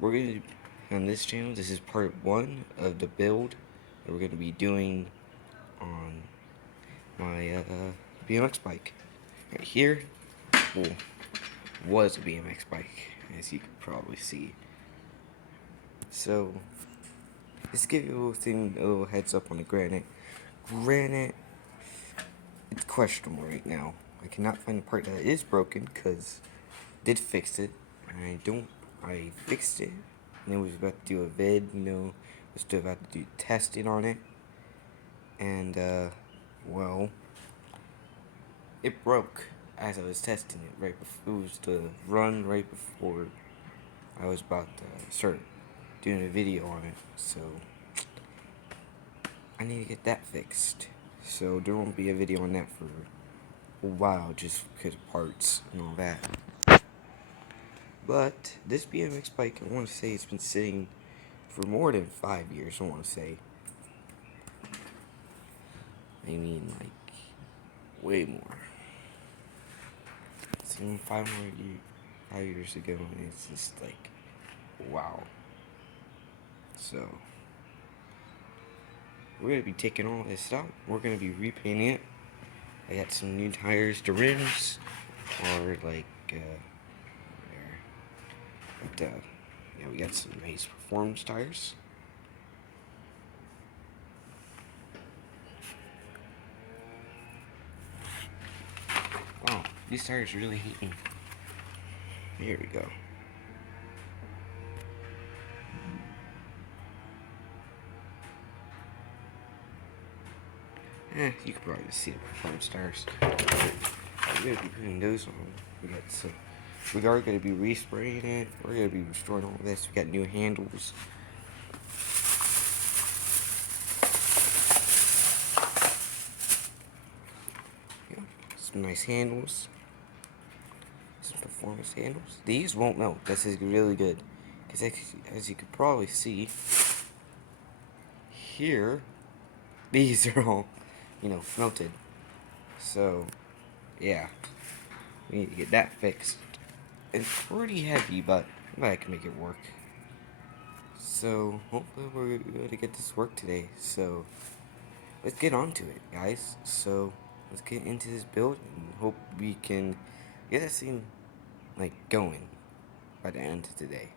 we're gonna on this channel. This is part one of the build that we're gonna be doing on my BMX bike. Right here, well, was a BMX bike, as you can probably see. So, let's give you a little heads up on the Granite. Granite, it's questionable right now. I cannot find the part that is broken because I did fix it. I fixed it, and I was about to do a vid, was still about to do testing on it, and, well, it broke as I was testing it right before, it was the run right before I was about to start doing a video on it, so I need to get that fixed. So there won't be a video on that for a while, just because of parts and all that. But this BMX bike, I want to say it's been sitting for more than 5 years, I want to say. I mean, like, way more. It's been 5 years ago, and it's just like, wow. So, we're going to be taking all this out. We're going to be repainting it. I got some new tires. The rims are like, there. But, yeah, we got some nice performance tires. Wow, these tires really heat me. Here we go. You can probably see the performance tires. We're gonna be putting those on. We are gonna be respraying it. We're gonna be restoring all this. We got new handles. Yeah, some nice handles. Some performance handles. These won't melt. This is really good. Because as you could probably see, here, these are all, melted. So, yeah. We need to get that fixed. It's pretty heavy, but I can make it work. So, hopefully we're going to get this work today. So, let's get on to it, guys. So, let's get into this build and hope we can get this thing, going by the end of today.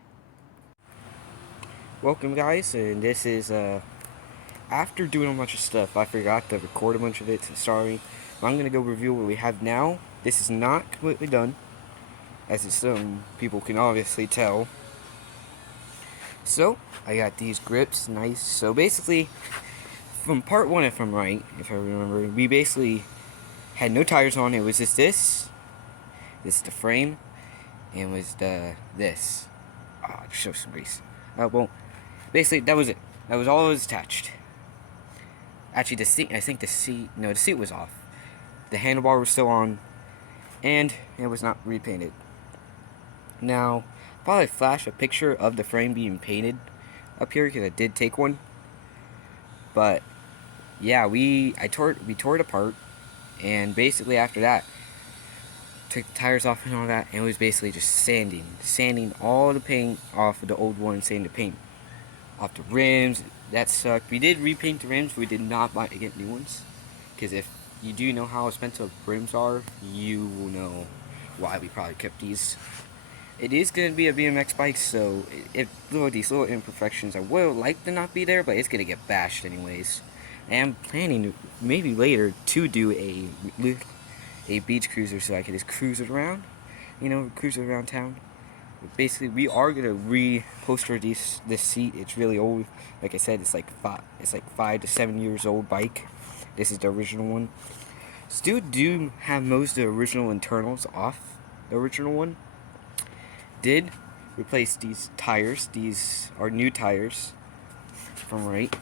Welcome, guys, and this is, after doing a bunch of stuff, I forgot to record a bunch of it, so sorry. I'm going to go review what we have now. This is not completely done, as some people can obviously tell. So, I got these grips, nice. So basically, from part one, if I'm right, if I remember, we basically had no tires on. It was just this is the frame, and was this. Show some grease. Well, basically, that was it. That was all that was attached. Actually, the seat, the seat was off. The handlebar was still on, and it was not repainted. Now, I'll probably flash a picture of the frame being painted up here, because I did take one. But, yeah, we tore it apart, and basically after that, took the tires off and all that, and it was basically just sanding all the paint off of the old one, sanding the paint off the rims. That sucked. We did repaint the rims, but we did not buy to get new ones, because if you do know how expensive rims are, you will know why we probably kept these. It is going to be a BMX bike, so if these little imperfections, I would like to not be there, but it's going to get bashed anyways. I am planning to, maybe later, to do a beach cruiser so I can just cruise it around, cruise it around town. But basically, we are going to re-poster this seat. It's really old. Like I said, it's like 5 to 7 years old bike. This is the original one. Still do have most of the original internals off the original one. Did replace these tires. These are new tires from Wright.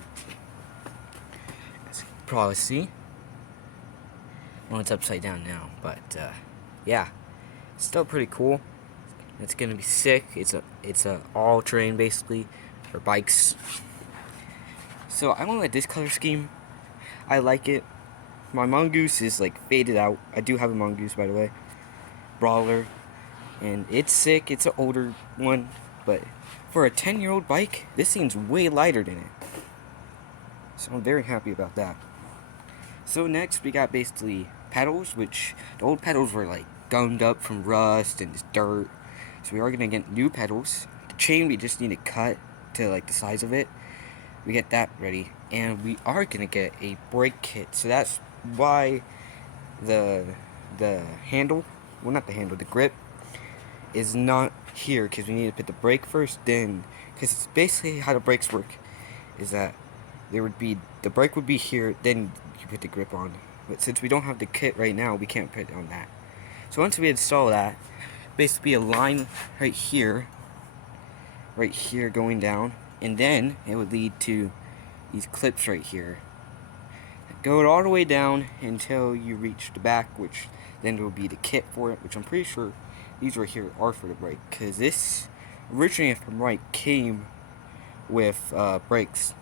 As you can probably see. Well, it's upside down now, but yeah, still pretty cool. It's gonna be sick. It's a all terrain basically for bikes. So I went with this color scheme. I like it. My Mongoose is faded out. I do have a Mongoose, by the way, Brawler, and it's sick. It's an older one. but for a 10-year-old bike, this seems way lighter than it. So I'm very happy about that. So next we got basically pedals, which the old pedals were like gummed up from rust and just dirt. So we are gonna get new pedals. The chain we just need to cut to like the size of it. We get that ready, and we are gonna get a brake kit. So that's why the handle, well not the handle, the grip is not here, because we need to put the brake first, then, because it's basically how the brakes work is that the brake would be here, then you put the grip on. But since we don't have the kit right now, we can't put it on that. So once we install that, basically a line right here going down, and then it would lead to these clips right here. Go all the way down until you reach the back, which then will be the kit for it, which I'm pretty sure these right here are for the brake, because this originally from Wright came with brakes,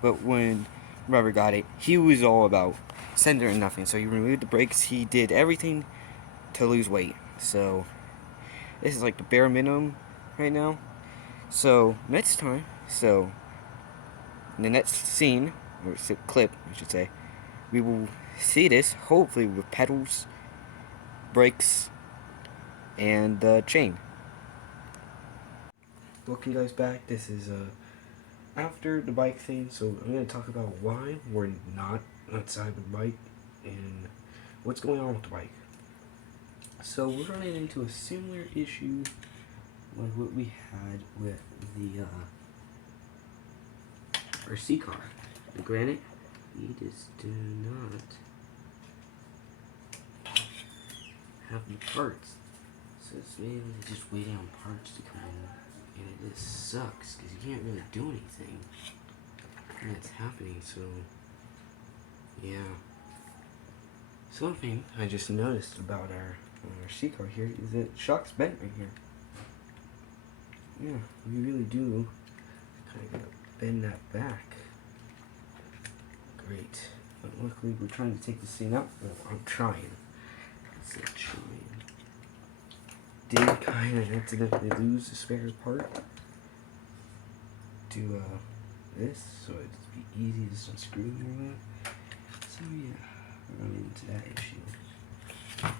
but when Robert got it, he was all about center and nothing, so he removed the brakes. He did everything to lose weight, so this is like the bare minimum right now. So next time, so in the next scene, or clip I should say, we will see this hopefully with pedals, brakes, and the chain. Welcome guys back. This is after the bike thing, so I'm going to talk about why we're not outside with the bike and what's going on with the bike. So we're running into a similar issue like what we had with the RC car. And granted, we just do not have the parts, so it's mainly just waiting on parts to come in, and it just sucks because you can't really do anything when it's happening. So yeah, something I just noticed about our RC car here is that shock's bent right here. Yeah, we really do kind of gotta bend that back. Great. But luckily we're trying to take this thing out. Well, I'm trying. Did kind of accidentally lose the spare part to this, so it'd be easy to just unscrew and all that. So yeah, we're running into that issue.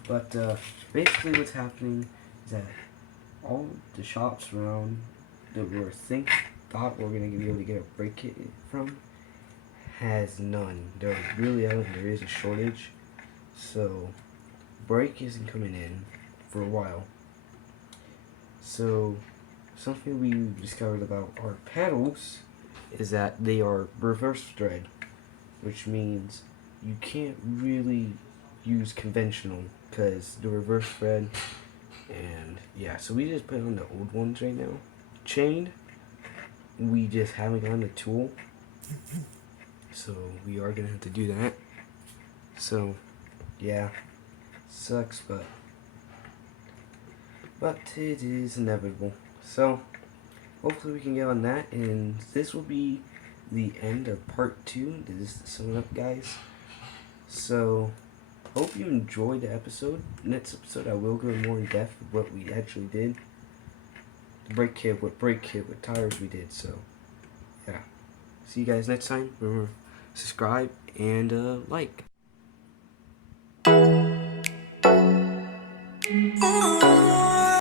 But basically what's happening is that all the shops around that thought we were gonna be able to get a brake kit from has none. There really there is a shortage. So brake isn't coming in for a while. So something we discovered about our pedals is that they are reverse thread, which means you can't really use conventional because the reverse thread. And yeah, so we just put on the old ones right now. Chain, we just haven't gotten the tool, so we are gonna have to do that. So yeah, sucks, but it is inevitable. So hopefully we can get on that, and this will be the end of part 2. This is the sum up, guys. So hope you enjoyed the episode. Next episode I will go more in depth with what we actually did. The brake kit, what tires we did. So yeah, see you guys next time. Remember, subscribe and like.